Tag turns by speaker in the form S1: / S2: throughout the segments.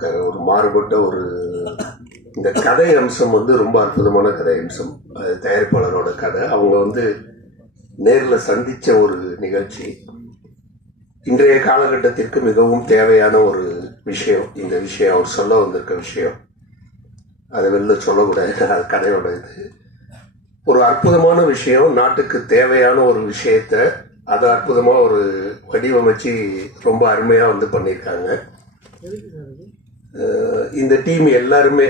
S1: கொடுத்துருக்காரு ஒரு மாறுபட்ட ஒரு இந்த கதை அம்சம் வந்து ரொம்ப அற்புதமான கதை அம்சம். அது தயாரிப்பாளரோட கதை. அவங்க வந்து நேரில் சந்தித்த ஒரு நிகழ்ச்சி. இன்றைய காலகட்டத்திற்கு மிகவும் தேவையான ஒரு விஷயம். இந்த விஷயம் அவர் சொல்ல வந்திருக்க விஷயம். அதை வெளில சொல்லக்கூடாது. அது கதையோட இது. ஒரு அற்புதமான விஷயம். நாட்டுக்கு தேவையான ஒரு விஷயத்த அதை அற்புதமாக ஒரு வடிவமைச்சு ரொம்ப அருமையாக வந்து பண்ணியிருக்காங்க. இந்த டீம் எல்லாருமே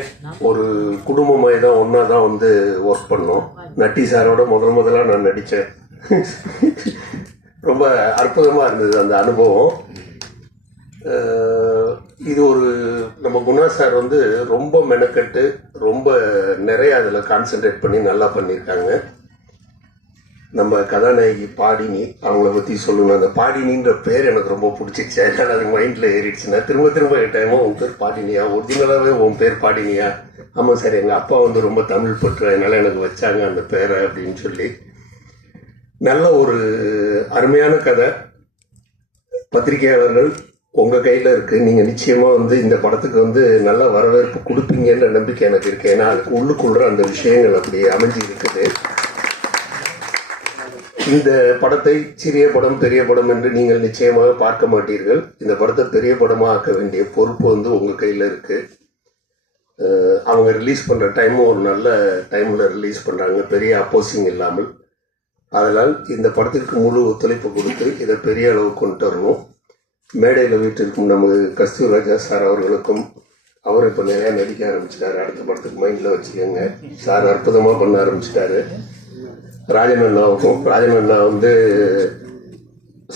S1: ஒரு குடும்பமாக தான் ஒன்றா தான் வந்து ஒர்க் பண்ணோம். நட்டி சாரோட முதல் முதலாக நான் நடித்தேன் ரொம்ப அற்புதமாக இருந்தது அந்த அனுபவம். இது ஒரு நம்ம குணா சார் வந்து ரொம்ப மெனக்கட்டு ரொம்ப நிறைய அதில் கான்சென்ட்ரேட் பண்ணி நல்லா பண்ணியிருக்காங்க. நம்ம கதாநாயகி பாடினி அவங்கள பற்றி சொல்லணும் அந்த பாடினின்ற பேர் எனக்கு ரொம்ப பிடிச்சிச்சு அதனால அது மைண்டில் ஏறிடுச்சு. நான் திரும்ப திரும்ப கேட்டேன் உன் பேர் பாடினியா? ஒரிஜினலாகவே உன் பேர் பாடினியா? ஆமாம் சார் எங்கள் அப்பா வந்து ரொம்ப தமிழ் பற்று. அதனால எனக்கு வச்சாங்க அந்த பேரை அப்படின்னு சொல்லி. நல்ல ஒரு அருமையான கதை. பத்திரிகையாளர்கள் உங்கள் கையில் இருக்குது நீங்கள் நிச்சயமாக வந்து இந்த படத்துக்கு வந்து நல்ல வரவேற்பு கொடுப்பீங்கன்ற நம்பிக்கை எனக்கு இருக்குது ஏன்னா அதுக்கு உள்ளுக்குள்ள அந்த விஷயங்கள் அப்படி அமைஞ்சு இருக்குது இந்த படத்தை சிறிய படம் பெரிய படம் என்று நீங்கள் நிச்சயமாக பார்க்க மாட்டீர்கள். இந்த படத்தை பெரிய படமாக ஆக்க வேண்டிய பொறுப்பு வந்து உங்க கையில இருக்கு. அவங்க ரிலீஸ் பண்ற டைமும் ஒரு நல்ல டைம்ல ரிலீஸ் பண்றாங்க. பெரிய அப்போசிங் இல்லாமல். அதனால் இந்த படத்திற்கு முழு ஒத்துழைப்பு கொடுத்து இதை பெரிய அளவு கொண்டு வரணும். மேடையில் வீட்டிற்கும் நமது கஸ்தூர் ராஜா சார் அவர்களுக்கும் அவர் இப்போ நிறையா நடிக்க ஆரம்பிச்சிட்டாரு. அடுத்த படத்துக்கு மைண்டில் வச்சுக்கோங்க. சார் அற்புதமாக பண்ண ஆரம்பிச்சிட்டாரு. ராஜமண்ணாவுக்கும் அண்ணாவுக்கும் வந்து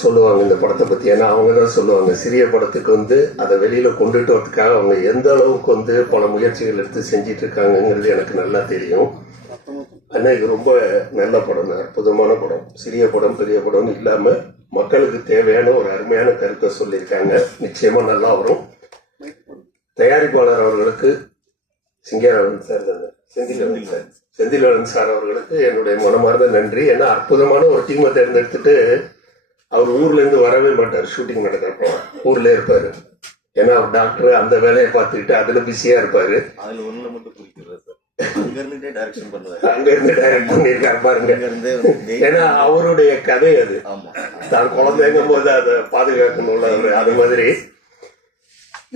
S1: சொல்லுவாங்க இந்த படத்தை பற்றி ஏன்னா அவங்க தான் சொல்லுவாங்க சிறிய படத்துக்கு வந்து அதை வெளியில் கொண்டுட்டு வரதுக்காக அவங்க எந்த அளவுக்கு வந்து பல முயற்சிகள் எடுத்து செஞ்சிட்டு இருக்காங்கங்கிறது எனக்கு நல்லா தெரியும். ஆனால் இது ரொம்ப நல்ல படம் அற்புதமான படம். சிறிய படம் பெரிய படம் இல்லாமல் மக்களுக்கு தேவையான ஒரு அருமையான கருத்தை சொல்லியிருக்காங்க. நிச்சயமாக நல்லா வரும். தயாரிப்பாளர் அவர்களுக்கு சிங்காரவன் சார் தானே செந்திலவன் சார் அவர்களுக்கு என்னுடைய மனமார்ந்த நன்றி. ஏன்னா அற்புதமான ஒரு டீமை தேர்ந்தெடுத்துட்டு அவர் ஊர்ல இருந்து வரவே மாட்டார். ஷூட்டிங் நடக்கிறப்போ ஊர்ல இருப்பாரு. ஏன்னா அவர் டாக்டர் அந்த வேலையை பார்த்துக்கிட்டு அதுல பிஸியா இருப்பாரு.
S2: அதுல ஒண்ணுல மட்டும் குறிக்கிறது அங்க இருந்துட்டே டைரக்ஷன் பண்ணுவாரு.
S1: அங்க இருந்து டைரக்ட் பண்ணியிருக்காரு பாருங்க. ஏன்னா அவருடைய கதை அது. தான் குழந்தைங்கும் போது அதை பாதுகாக்கணும்ல அவரு அது மாதிரி.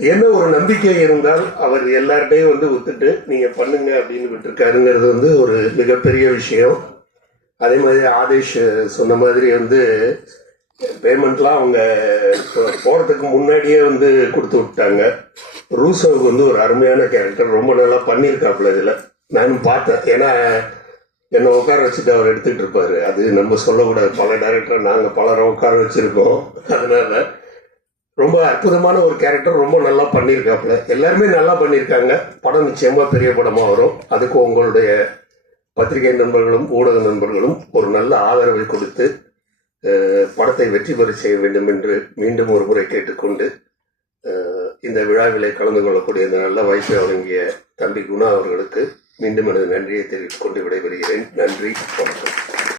S1: என்ன ஒரு நம்பிக்கை இருந்தால் அவர் எல்லார்டையும் வந்து ஒத்துட்டு நீங்க பண்ணுங்க அப்படின்னு விட்டுருக்காருங்கிறது வந்து ஒரு மிகப்பெரிய விஷயம். அதே மாதிரி ஆதேஷ் சொன்ன மாதிரி வந்து பேமெண்ட்லாம் அவங்க போ- முன்னாடியே வந்து கொடுத்து விட்டாங்க. ரூசோவுக்கு வந்து ஒரு அருமையான கேரக்டர் ரொம்ப நல்லா பண்ணியிருக்காப்புல இதில். நானும் பார்த்தேன். ஏன்னா என்னை உட்கார வச்சுட்டு அவர் எடுத்துகிட்டு இருப்பார். அது நம்ம சொல்லக்கூடாது. பல டைரக்டர் நாங்கள் பலரை உட்கார வச்சுருக்கோம். அதனால ரொம்ப அற்புதமான ஒரு கேரக்டர் ரொம்ப நல்லா பண்ணியிருக்காப்புல. எல்லாருமே நல்லா பண்ணியிருக்காங்க. படம் நிச்சயமா பெரிய படமாக வரும். அதுக்கு உங்களுடைய பத்திரிகை நண்பர்களும் ஊடக நண்பர்களும் ஒரு நல்ல ஆதரவை கொடுத்து படத்தை வெற்றி பெற செய்ய வேண்டும் என்று மீண்டும் ஒரு முறை கேட்டுக்கொண்டு இந்த விழாவிலே கலந்து கொள்ளக்கூடிய இந்த நல்ல வாய்ப்பை வழங்கிய தம்பி குணா அவர்களுக்கு மீண்டும் எனது நன்றியை தெரிவித்துக் கொண்டு விடைபெறுகிறேன். நன்றி வணக்கம்.